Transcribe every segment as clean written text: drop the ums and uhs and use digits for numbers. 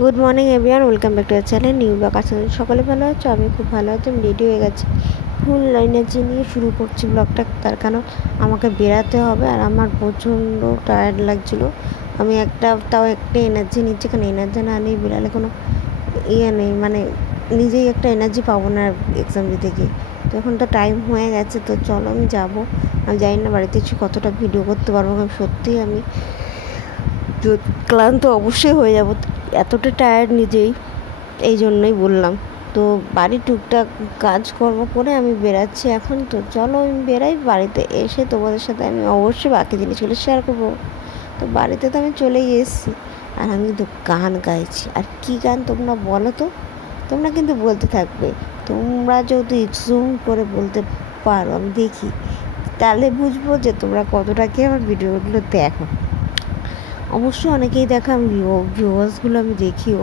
Good morning everyone, welcome back to our channel new blog. আসলে সকালে ভালো আছো? আমি খুব ভালো আছি। আমি রেডি হয়ে গেছি, ফুল এনার্জি নিয়ে শুরু করছি ব্লগটা। তার কারণ আমাকে বেরাতে হবে আর আমার প্রচণ্ড টায়ার্ড লাগছিলো। আমি তাও একটা এনার্জি নিচ্ছি, কারণ এনার্জি না নিয়ে বেরালে কোনো নেই, মানে নিজেই একটা এনার্জি পাবো না এক্সাম দিতে গিয়ে। তো এখন তো টাইম হয়ে গেছে, তো চলো আমি যাবো। আমি জানি না বাড়িতে এসে কতটা ভিডিও করতে পারবো, কারণ সত্যিই আমি ক্লান্ত অবশ্যই হয়ে যাব, এতটা টায়ার্ড নিজেই, এই জন্যই বললাম। তো বাড়ির টুকটাক কাজকর্ম করে আমি বেরাচ্ছি এখন। তো চলো আমি বেরাই, বাড়িতে এসে তোমাদের সাথে আমি অবশ্যই বাকি জিনিসগুলো শেয়ার করবো। তো বাড়িতে তো আমি চলেই এসেছি, আর আমি কিন্তু গান গাইছি। আর কি গান তোমরা বলো তো? তোমরা কিন্তু বলতে থাকবে। তোমরা যদি জুম করে বলতে পারো, আমি দেখি, তাহলে বুঝবো যে তোমরা কতটা কি আমার ভিডিওগুলো দেখো। অবশ্যই অনেকেই দেখা, আমি ভিউয়ার্সগুলো আমি দেখিও।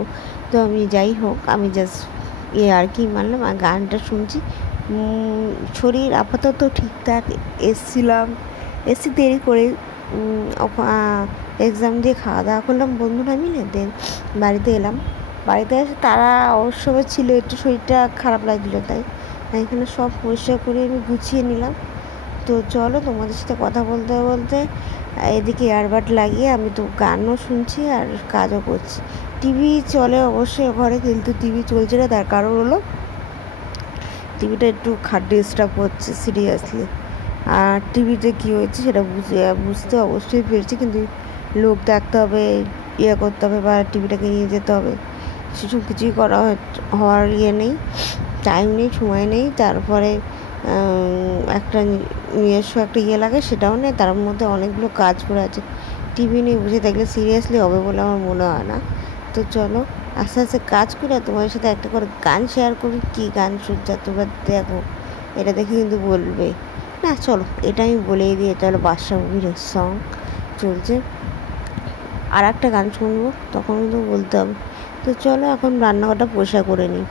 তো আমি যাই হোক, আমি জাস্ট আর কি মানলাম, আর গানটা শুনছি। শরীর আপাতত ঠিকঠাক। এসছি দেরি করে, এক্সাম দিয়ে খাওয়া দাওয়া করলাম বন্ধুরা মিলে, দেন বাড়িতে এলাম। বাড়িতে এসে তারা অবশ্য ছিল, একটু শরীরটা খারাপ লাগছিলো, তাই এখানে সব পরিষ্কার করে আমি গুছিয়ে নিলাম। তো চলো তোমাদের সাথে কথা বলতে বলতে এদিকে এয়ারবাড লাগিয়ে আমি তো গানও শুনছি আর কাজও করছি। টিভি চলে অবশ্যই ঘরে, কিন্তু টিভি চলছে না, তার কারণ হলো টিভিটা একটু ডিস্টার্ব হচ্ছে সিরিয়াসলি। আর টিভিতে কী হয়েছে সেটা বুঝতে অবশ্যই পেরেছি, কিন্তু লোক ডাকতে হবে, করতে হবে, বা টিভিটাকে নিয়ে যেতে হবে, সেসব কিছুই হওয়ার নেই, টাইম নেই, সময় নেই। তারপরে একটা নিজস্ব একটা লাগে, সেটাও নেই, তার মধ্যে অনেকগুলো কাজ করে আছে। টিভি নিয়ে বসে থাকলে সিরিয়াসলি হবে বলে আমার মনে হয় না। তো চলো আস্তে আস্তে কাজ করে তোমাদের সাথে একটা করে গান শেয়ার করি। কী গান শুনছো তোমরা দেখো, এটা দেখে কিন্তু বলবে না। চলো এটা আমি বলেই দিই, এটা হলো বাদশা মুভির সং চলছে। আর একটা গান শুনবো, তখন কিন্তু বলতে হবে। তো চলো এখন রান্নাঘরটা পরিষ্কার করে নিই।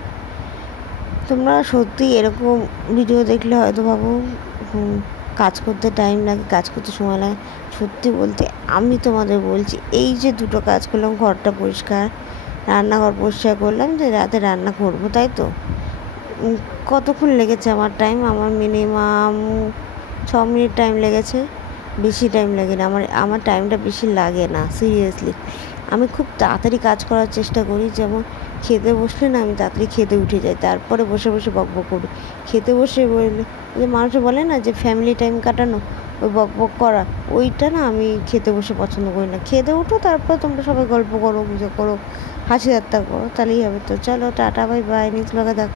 তোমরা সত্যি এরকম ভিডিও দেখলে হয়তো ভাবো কাজ করতে টাইম লাগে, কাজ করতে সময় লাগে। সত্যি বলতে আমি তোমাদের বলছি, এই যে দুটো কাজ করলাম, ঘরটা পরিষ্কার, রান্নাঘর পরিষ্কার করলাম, যে রাতে রান্না করবো, তাই তো কতক্ষণ লেগেছে আমার টাইম? আমার মিনিমাম 6 মিনিট টাইম লেগেছে, বেশি টাইম লাগে না। আমার টাইমটা বেশি লাগে না সিরিয়াসলি। আমি খুব তাড়াতাড়ি কাজ করার চেষ্টা করি। যেমন খেতে বসলে না, আমি তাড়াতাড়ি খেতে উঠে যাই, তারপরে বসে বসে বকবক করি। খেতে বসে বললে যে মানুষে বলে না যে ফ্যামিলি টাইম কাটানো, ওই বকবক করা, ওইটা না আমি খেতে বসে পছন্দ করি না। খেতে উঠো, তারপর তোমরা সবাই গল্প করো, পুজো করো, হাসি ঠাট্টা করো, তাহলেই হবে। তো চলো টাটা, বাই বাই, নেক্সট ব্লগে দেখো।